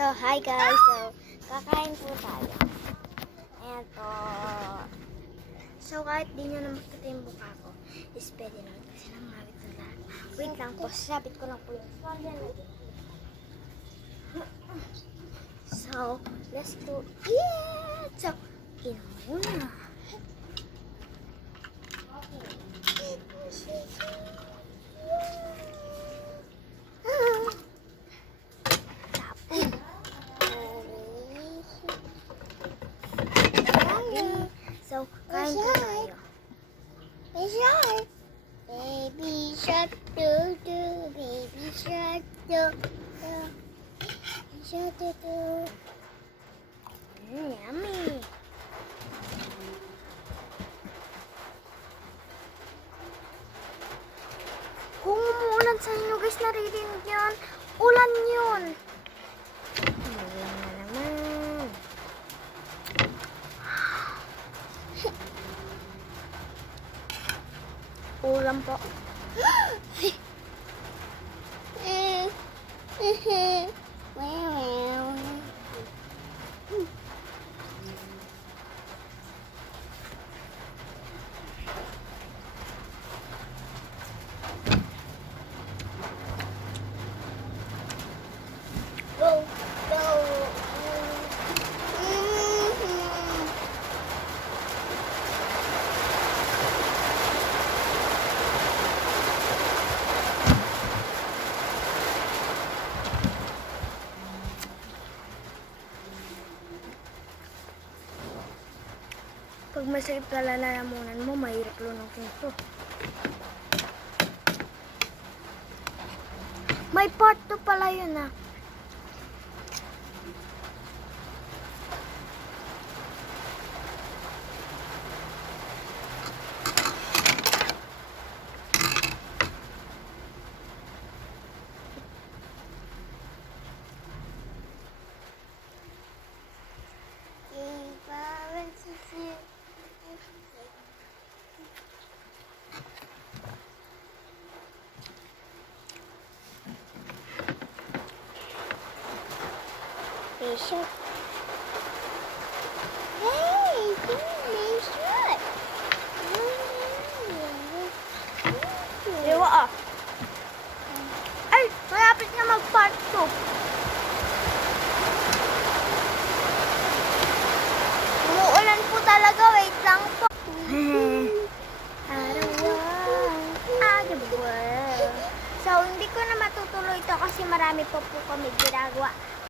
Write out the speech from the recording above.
So, hi guys. So, kakain po tayo. Ayan po. So, kahit di nyo na makita yung mukha ko, is pwede naman kasi namawit na lahat. Wait lang po. Sabit ko lang po yung phone. So, let's do it. So, inom muna. So, kain po tayo. Baby shark, do do, baby shark, do do, baby shark, do do. Yummy. Kung umuulan sa inyo guys, naririnig yan. Ulan yun. Ulan na naman. Ulan po. Go, go. Pag masakit na lalamunan mo, mahirap lunukin ito. May part 2 pala yun ah. Bishop. Hey, Bishop. Diwa ah. Ay, malapit na mag part 2.